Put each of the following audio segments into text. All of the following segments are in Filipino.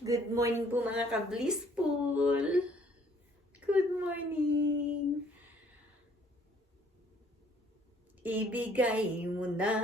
Good morning po mga ka-blissful. Good morning. Ibigay mo na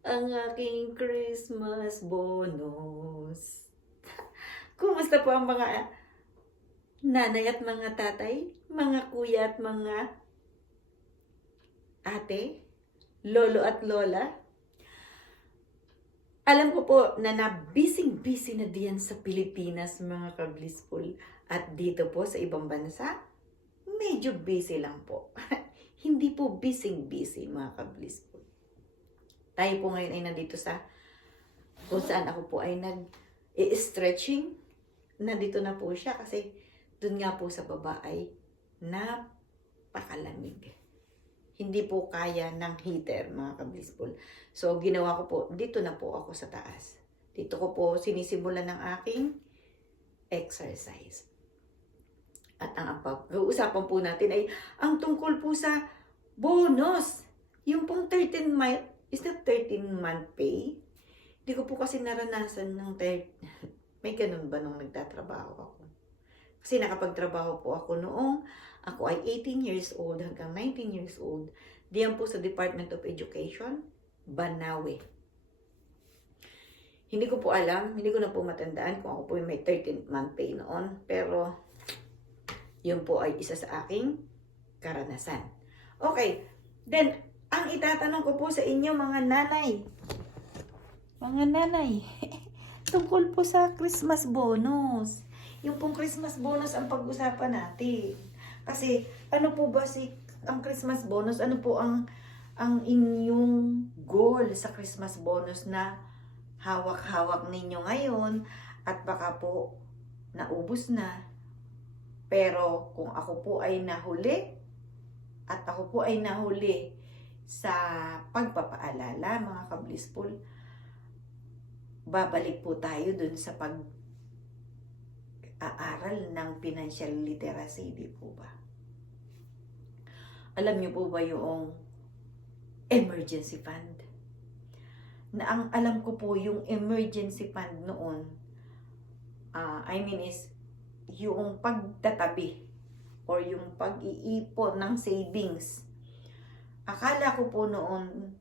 ang aking Christmas bonus. Kumusta po ang mga nanay at mga tatay, mga kuya at mga ate, lolo at lola? Alam ko po na busy na diyan sa Pilipinas mga ka-blissful. At dito po sa ibang bansa, medyo busy lang po. Hindi po busy mga ka-blissful. Tayo po ngayon ay nandito sa kung saan ako po ay nag-i-stretching. Nandito na po siya kasi dun nga po sa baba ay napakalamig. Hindi po kaya ng heater mga ka-blissful. So ginawa ko po, dito na po ako sa taas. Dito ko po sinisimulan ng aking exercise. At ang pag-uusapan po natin ay ang tungkol po sa bonus. Yung pong 13 month, is that 13-month pay? Hindi ko po kasi naranasan ng may ganun ba nung nagtatrabaho ako? Kasi nakapagtrabaho po ako noong ako ay 18 years old hanggang 19 years old. Diyan po sa Department of Education, Banawe. Hindi ko po alam, hindi ko na po matandaan kung ako po may 13-month pay noon. Pero, yun po ay isa sa aking karanasan. Okay, then, ang itatanong ko po sa inyo mga nanay. Mga nanay, tungkol po sa Christmas bonus. Yung pong Christmas bonus ang pag-usapan natin. Kasi, ano po ba ang Christmas bonus? Ano po ang inyong goal sa Christmas bonus na hawak-hawak ninyo ngayon at baka po naubos na. Pero kung ako po ay nahuli at ako po ay nahuli sa pagpapaalala mga ka-blissful, babalik po tayo dun sa pag-aaral ng financial literacy, di po ba? Alam niyo po ba yung emergency fund? Na ang alam ko po yung emergency fund noon, is yung pagtatabi or yung pag-iipon ng savings. Akala ko po noon,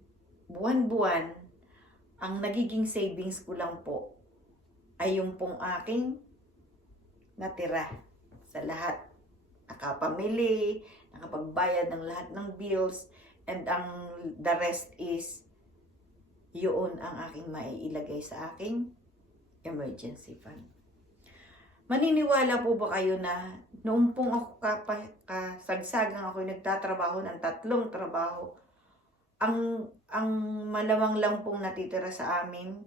buwan-buwan, ang nagiging savings ko lang po ay yung pong aking natira sa lahat. Nakapamili, nakapagbayad ng lahat ng bills, and the rest is yun ang aking maiilagay sa aking emergency fund. Maniniwala po ba kayo na noong pong ako kasagsagang ako nagtatrabaho ng 3 trabaho, ang malamang lang pong natitira sa amin,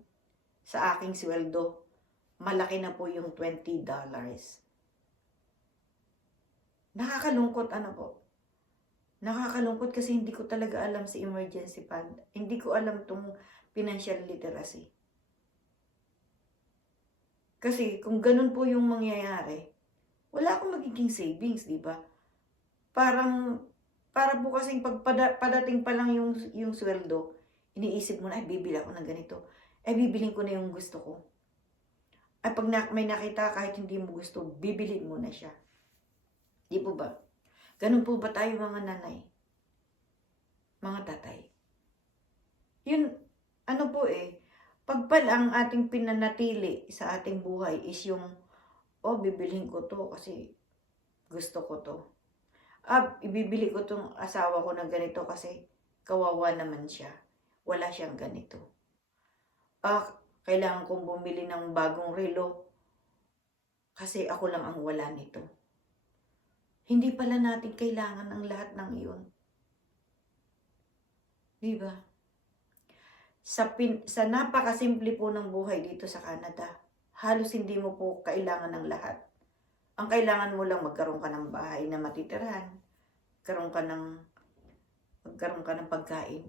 sa aking sweldo, malaki na po yung $20. Nakakalungkot po. Nakakalungkot kasi hindi ko talaga alam si emergency fund. Hindi ko alam tong financial literacy. Kasi kung ganun po yung mangyayari, wala akong magiging savings, di ba? Para po kasing padating pa lang yung sweldo, iniisip mo na, ay bibili ako ng ganito. Ay bibilin ko na yung gusto ko. Ay pag may nakita kahit hindi mo gusto, bibili mo na siya. Di po ba? Ganun po ba tayo mga nanay? Mga tatay? Yun, pag pala ang ating pinanatili sa ating buhay is yung, bibilhin ko to kasi gusto ko to. Ibibili ko tong asawa ko ng ganito kasi kawawa naman siya. Wala siyang ganito. Kailangan kong bumili ng bagong relo kasi ako lang ang wala nito. Hindi pala natin kailangan ang lahat ng iyon. Diba? Sa napakasimple po ng buhay dito sa Canada, halos hindi mo po kailangan ng lahat. Ang kailangan mo lang magkaroon ka ng bahay na matitirahan, magkaroon ka ng pagkain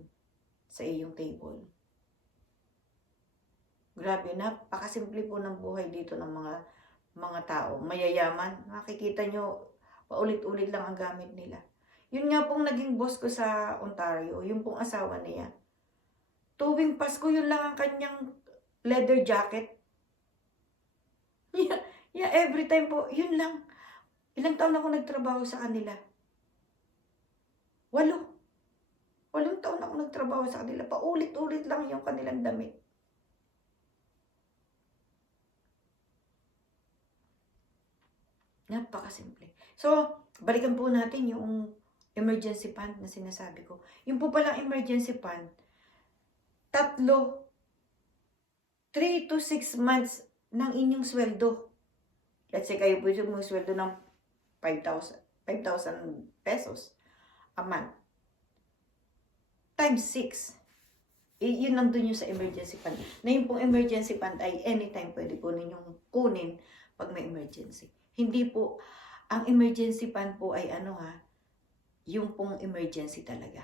sa iyong table. Grabe, napakasimple po ng buhay dito ng mga tao. Mayayaman, makikita nyo, paulit-ulit lang ang gamit nila. Yun nga pong naging boss ko sa Ontario, yung pong asawa niya. Tuwing Pasko, yun lang ang kanyang leather jacket. Yeah, yeah, every time po, yun lang. Ilang taon ako nagtrabaho sa kanila? 8. 8 taon ako nagtrabaho sa kanila. Paulit-ulit lang yung kanilang damit. Napakasimple. So, balikan po natin yung emergency fund na sinasabi ko. Yung po palang emergency fund, 3 to 6 months ng inyong sweldo. Let's say kayo po yung sweldo ng 5,000 pesos a month. Times 6. Yun nandun yung sa emergency fund. Na yung pong emergency fund ay anytime pwede po ninyong kunin pag may emergency. Hindi po, ang emergency fund po ay yung pong emergency talaga.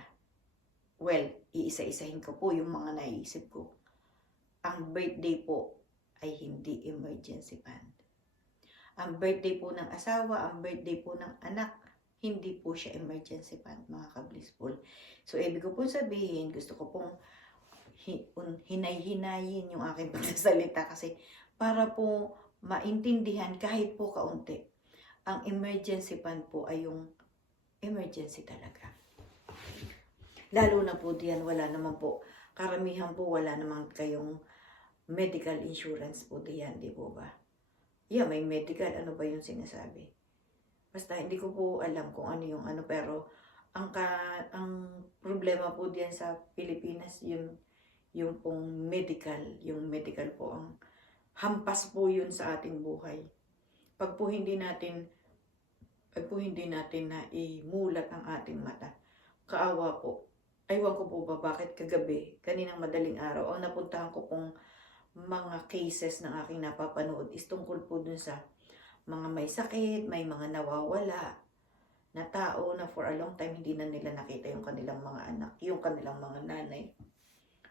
Well, iisa-isahin ko po yung mga naisip ko. Ang birthday po ay hindi emergency fund. Ang birthday po ng asawa, ang birthday po ng anak, hindi po siya emergency fund, mga ka-blissful. So, ibig ko pong sabihin, gusto ko pong hinay-hinayin yung aking pagsasalita kasi para po maintindihan kahit po kaunti. Ang emergency fund po ay yung emergency talaga. Lalo na po diyan, wala naman po, karamihan po wala naman kayong medical insurance po diyan, di po ba? Yeah, may medical, ano ba yung sinasabi? Basta hindi ko po alam kung ano yung pero ang problema po diyan sa Pilipinas yung pong medical po ang hampas po yun sa ating buhay. Pag po hindi natin na imulat ang ating mata, kaawa po. Aywan ko po ba bakit kagabi, kaninang madaling araw, ang napuntahan ko pong mga cases ng aking napapanood is tungkol po dun sa mga may sakit, may mga nawawala na tao na for a long time hindi na nila nakita yung kanilang mga anak, yung kanilang mga nanay.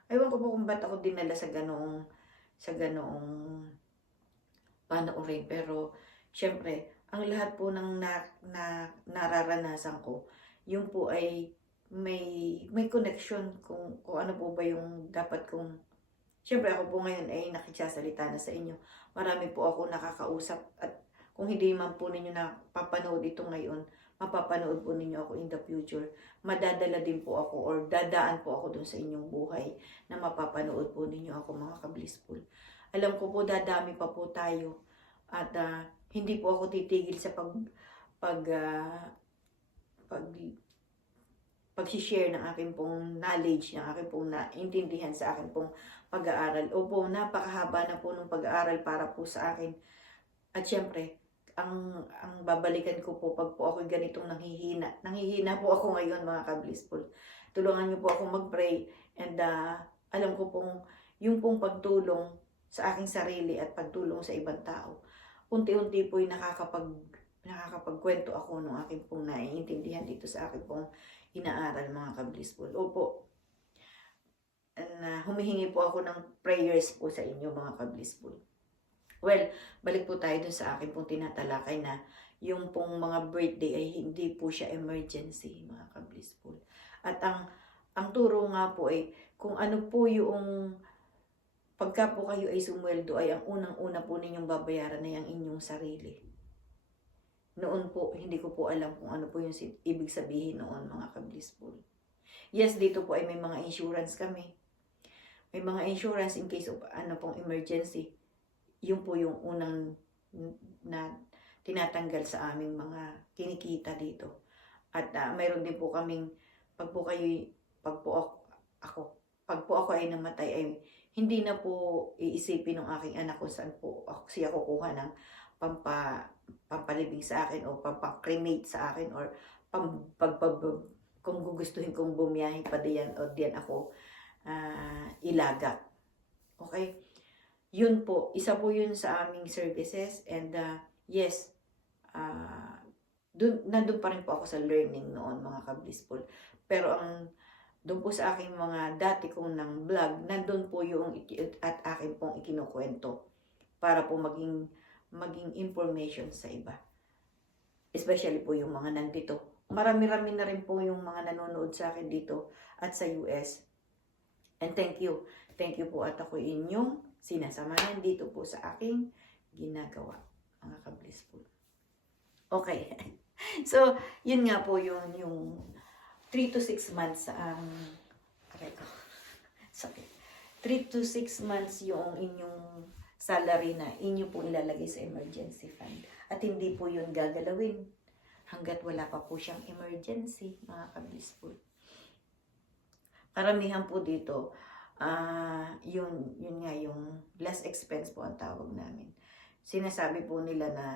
Aywan ko po kung ba't ako dinala sa ganoong panoorin. Pero, syempre, ang lahat po ng nararanasan ko, yung po ay may connection kung ano po ba yung dapat kong. Syempre, ako po ngayon ay nakiksasalita na sa inyo. Marami po ako nakakausap at kung hindi man po ninyo napapanood ito ngayon, mapapanood po ninyo ako in the future. Madadala din po ako or dadaan po ako dun sa inyong buhay na mapapanood po ninyo ako, mga ka-blissful. Alam ko po dadami pa po tayo at hindi po ako titigil sa pag-share ng aking pong knowledge, ng aking pong naintindihan sa aking pong pag-aaral. Opo, napakahaba na po ng pag-aaral para po sa akin. At syempre, ang babalikan ko po pag po ako ganitong nanghihina po ako ngayon, mga ka-blissful. Tulungan niyo po ako mag-pray and alam ko pong yung pong pagtulong sa aking sarili at pagtulong sa ibang tao, unti-unti po yung nakakapagkwento ako ng aking pong naiintindihan dito sa aking pong inaaral, mga ka-blissful. Opo, humihingi po ako ng prayers po sa inyo, mga ka-blissful. Well, balik po tayo dun sa akin pong tinatalakay na yung pong mga birthday ay hindi po siya emergency, mga ka-blissful. At ang turo nga po ay kung ano po yung pagka po kayo ay sumweldo ay ang unang-una po ninyong babayaran na yung inyong sarili. Noon po, hindi ko po alam kung ano po yung ibig sabihin noon, mga ka-blissful. Yes, dito po ay may mga insurance kami. May mga insurance in case of pong emergency. Yun po yung unang na tinatanggal sa aming mga kinikita dito. At mayroon din po kaming, pag po ako ay namatay, ay hindi na po iisipin ng aking anak kung saan po siya kukuha ng pampalibing sa akin o pampakremate sa akin or kung gugustuhin kong bumiyahe pa diyan o diyan ako ilaga. Okay? Yun po, isa po yun sa aming services and yes, nandun pa rin po ako sa learning noon, mga ka-blissful. Pero doon po sa aking mga dati kong ng vlog, nandun po yung at akin pong ikinukwento para po maging information sa iba. Especially po yung mga nandito. Marami-rami na rin po yung mga nanonood sa akin dito at sa US. And thank you. Thank you po at ako inyong sinasamahan dito po sa aking ginagawa, mga ka-blissful. Okay. So, yun nga po yung 3 to 6 months ang aray ko. Sakit. 3 to 6 months yung inyong salary na inyo po ilalagay sa emergency fund. At hindi po yun gagalawin hanggat wala pa po siyang emergency, mga ka-blissful. Karamihan po dito, yun nga yung less expense po ang tawag namin. Sinasabi po nila na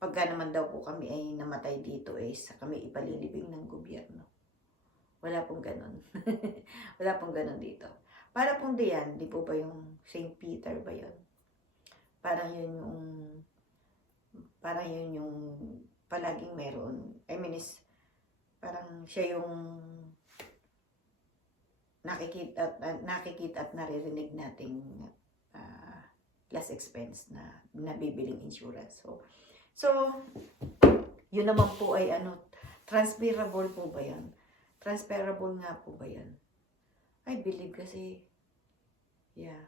pagka naman daw po kami ay namatay dito sa kami ipalilibing ng gobyerno. Wala pong ganun. Wala pong ganun dito. Para pong diyan, di po ba yung St. Peter ba yun? Parang yun yung palaging meron. I mean, parang siya yung nakikita at naririnig nating less expense na nabibiling insurance. So yun naman po ay transferable po ba yan? Transferable nga po ba yan? I believe kasi, yeah.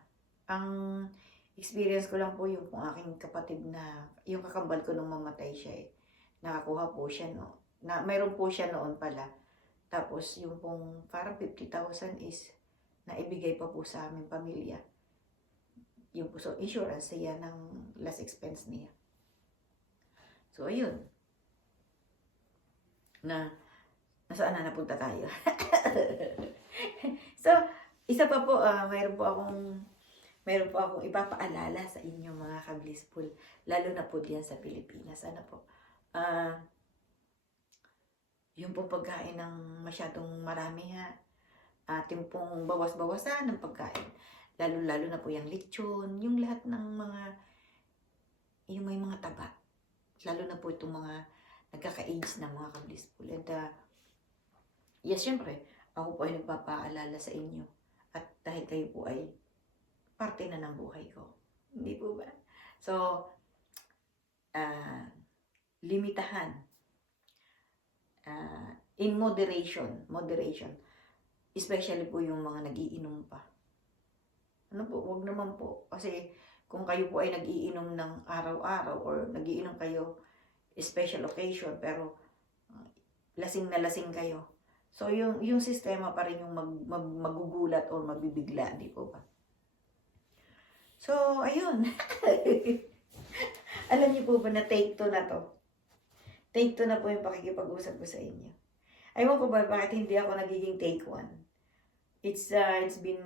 Ang experience ko lang po yung aking kapatid na, yung kakambal ko nung mamatay siya nakakuha po siya, no? Mayroon po siya noon pala. Tapos yung pong parang 50,000 is naibigay pa po sa aming pamilya. Yung po, so insurance siya ng less expense niya. So ayun. Nasaan na napunta tayo? So, isa pa po, mayroon po akong ipapaalala sa inyo mga ka-blissful, lalo na po diyan sa Pilipinas. Yung pong pagkain ng masyadong marami ating pong bawas-bawasan ng pagkain. Lalo-lalo na po yung lechon, yung lahat ng yung may mga taba. Lalo na po itong mga nagkaka-age na mga ka-blissful. And yes, syempre, ako po ay nagpapaalala sa inyo. At dahil kayo po ay parte na ng buhay ko. Hindi po ba? So, limitahan. In moderation. Especially po yung mga nagiinom pa. Wag naman po. Kasi kung kayo po ay nagiinom ng araw-araw or nagiinom kayo special occasion pero lasing na lasing kayo. So yung sistema pa rin yung magugulat o mabibigla, di po ba? So ayun. Alam niyo po ba na take 2 na to? Take 2 na po yung pakikipag-usap ko sa inyo. Aywan ko ba bakit hindi ako nagiging take 1? It's been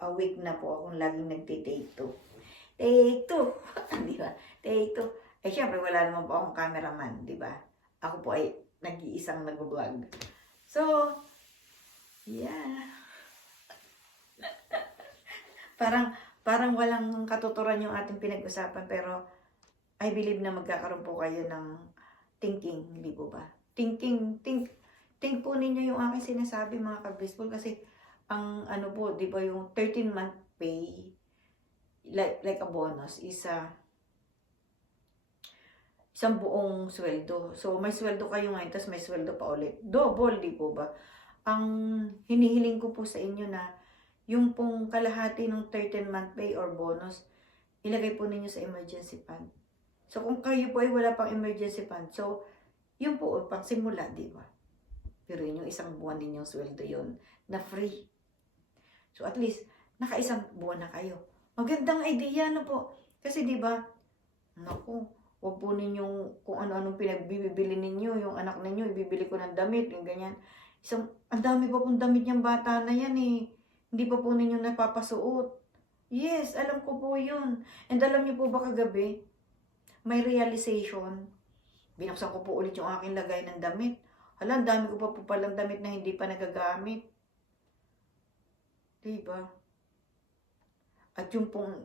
a week na po akong laging nagte-take 2. Take 2. Di ba? Take 2. Syempre wala naman po akong cameraman, di ba? Ako po ay nag-iisang nag-vlog. So, yeah. Parang walang katuturan yung ating pinag-usapan pero I believe na magkakaroon po kayo ng thinking, hindi po ba? Think po ninyo yung aking sinasabi mga ka-blissful kasi ang po, di ba yung 13-month pay like a bonus is isang buong sweldo. So may sweldo kayo ngayon tapos may sweldo pa ulit. Double, di po ba? Ang hinihiling ko po sa inyo na yung pong kalahati ng 13-month pay or bonus, ilagay po ninyo sa emergency fund. So kung kayo po ay wala pang emergency fund, so yun po pang simula, di ba? Pero yun yung isang buwan ninyong sweldo yun na free. So at least, naka-isang buwan na kayo. Magandang idea na po. Kasi di ba, naku, huwag po ninyong kung ano-anong pinagbibili ninyo, yung anak ninyo, ibibili ko ng damit, yung ganyan. Ang dami pa pong damit niyang bata na yan Hindi pa po ninyo napapasuot. Yes, alam ko po yun. And alam niyo po ba kagabi, may realization. Binuksan ko po ulit yung aking lagay ng damit. Hala, ang dami ko pa po palang damit na hindi pa nagagamit. Diba? At yung pong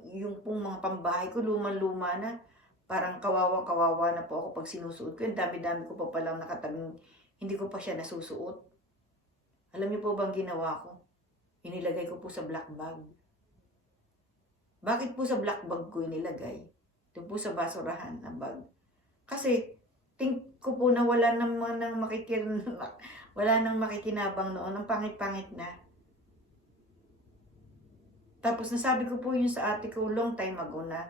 mga pambahay ko, luma-luma na. Parang kawawa-kawawa na po ako pag sinusuot ko. Yung dami-dami ko pa palang nakatabing, hindi ko pa siya nasusuot. Alam niyo po bang ginawa ko? Inilagay ko po sa black bag. Bakit po sa black bag ko inilagay? Ito po sa basurahan na bag. Kasi, think ko po na wala nang makikinabang noon. Ang pangit-pangit na. Tapos nasabi ko po yun sa ate ko long time ago na,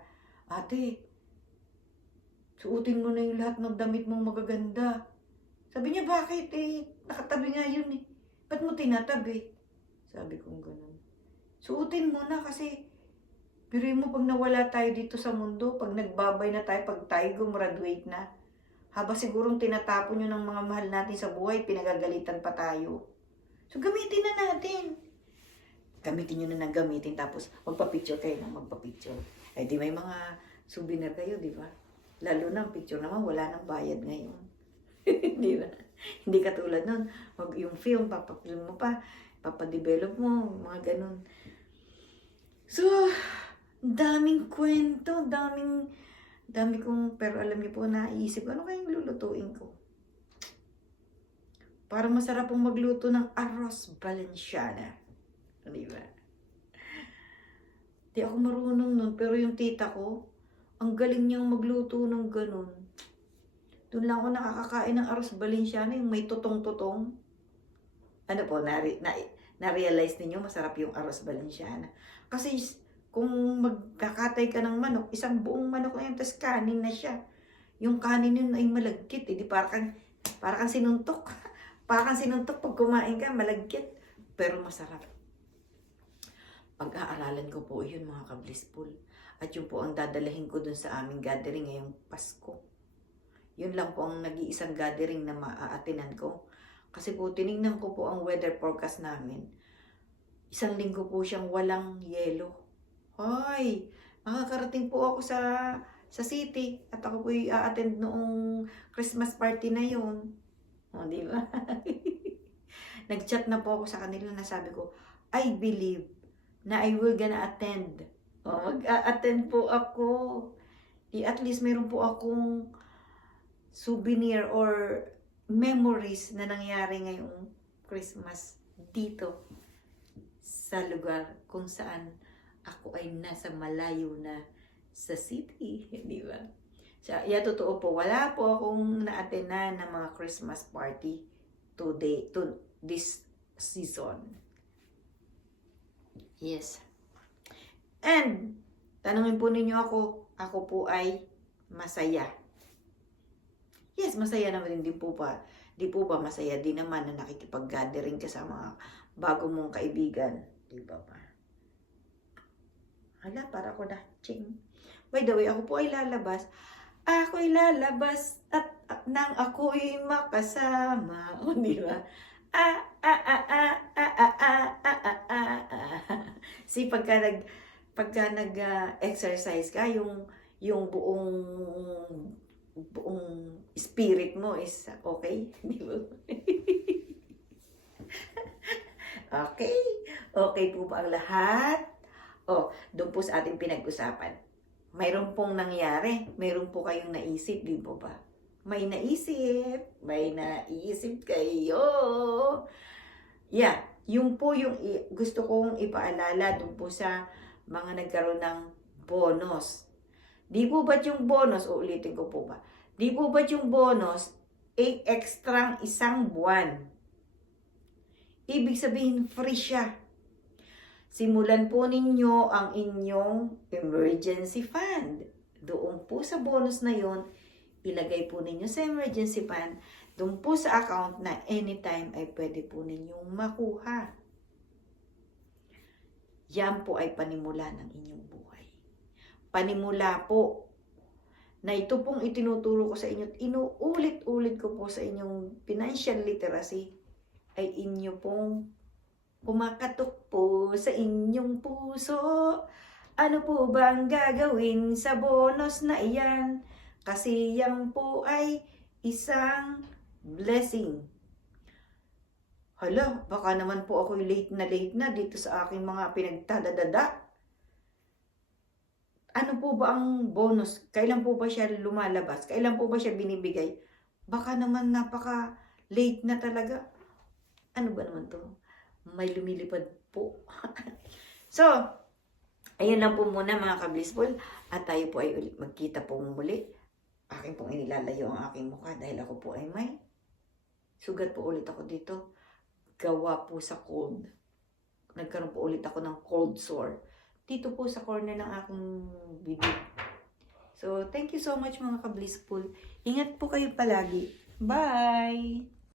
ate, Suotin mo na yung lahat ng damit mong magaganda. Sabi niya, bakit nakatabi nga yun Ba't mo tinatabi? Sabi kong ganun. Suotin mo na kasi biruin mo pag nawala tayo dito sa mundo, pag nagbabay na tayo, pag tayo gumraduate na, haba sigurong tinatapon yun ng mga mahal natin sa buhay, pinagagalitan pa tayo. So gamitin na natin. Gamitin nyo na ng gamitin, tapos magpa-picture kayo ng magpa-picture. Di may mga souvenir kayo, di ba? Lalo na ang picture naman, wala nang bayad ngayon. Di ba? Hindi katulad nun. Yung film, papapilm mo pa, papadevelop mo, mga ganun. So, daming kwento, dami kong, pero alam niyo po, naisip ko, ano kayong lulutuin ko? Para masarap pong magluto ng arroz Valenciana. Di ba? Di ako marunong nun, pero yung tita ko, ang galing niyang magluto ng ganun. Doon lang ako nakakakain ng arroz Valenciana, yung may tutong-tutong. Ano po, na-realize ninyo, masarap yung arroz Valenciana. Kasi kung magkakatay ka ng manok, isang buong manok na yun, tapos kanin na siya. Yung kanin yun ay malagkit. Di parang sinuntok. Parang sinuntok pag kumain ka, malagkit. Pero masarap. Pag-aaralan ko po yun, mga ka-blissful. At yun po ang dadalahin ko dun sa aming gathering ngayong Pasko. Yun lang po ang nag-iisang gathering na maaatinan ko. Kasi po, tinignan ko po ang weather forecast namin. Isang linggo po siyang walang yelo. Hoy, makakarating po ako sa city at ako po i-attend noong Christmas party na yun. Di ba? Nag-chat na po ako sa kanila na sabi ko, I believe na I will gonna attend. Mag-a-attend po ako. At least meron po akong souvenir or memories na nangyari ngayong Christmas dito sa lugar kung saan ako ay nasa malayo na sa city, di ba? So, totoo po, wala po akong na-attenan ng mga Christmas party to this season. Yes. And, tanungin po ninyo ako po ay masaya. Yes, masaya naman din po ba? Di po ba masaya din naman na nakikipag-gathering ka sa mga bago mong kaibigan? Di ba ba? Hala, para ko na ching. By the way, ako po ay lalabas. Ako'y lalabas at nang ako'y makasama. O, di ba? Si pagka nag-exercise ka, yung buong spirit mo is okay, di ba? Okay po ba ang lahat? Doon po sa ating pinag-usapan. Mayroon pong nangyari, mayroon po kayong naisip, di ba ba? May naisip kayo. Yeah, yung po yung gusto kong ipaalala doon po sa mga nagkaroon ng bonus. Di po ba't yung bonus, ulitin ko po ba? Di po ba't yung bonus, extra isang buwan? Ibig sabihin, free siya. Simulan po ninyo ang inyong emergency fund. Doon po sa bonus na yon, ilagay po ninyo sa emergency fund, doon po sa account na anytime ay pwede po ninyong makuha. Yan po ay panimula ng inyong buhay. Panimula po na ito pong itinuturo ko sa inyo, inuulit-ulit ko po sa inyong financial literacy, ay inyo pong kumakatok po sa inyong puso. Ano po bang gagawin sa bonus na iyan? Kasi yan po ay isang blessing. Hala, baka naman po ako late na dito sa aking mga pinagtadadada. Ano po ba ang bonus? Kailan po ba siya lumalabas? Kailan po ba siya binibigay? Baka naman napaka-late na talaga. Ano ba naman to? May lumilipad po. So, ayun lang po muna mga ka-blissful. At tayo po ay ulit magkita po muli. Akin pong inilalayo ang aking mukha dahil ako po ay may sugat po ulit ako dito. Gawa po sa cold. Nagkaroon po ulit ako ng cold sore. Dito po sa corner ng aking bibig. So, thank you so much mga ka-blissful. Ingat po kayo palagi. Bye!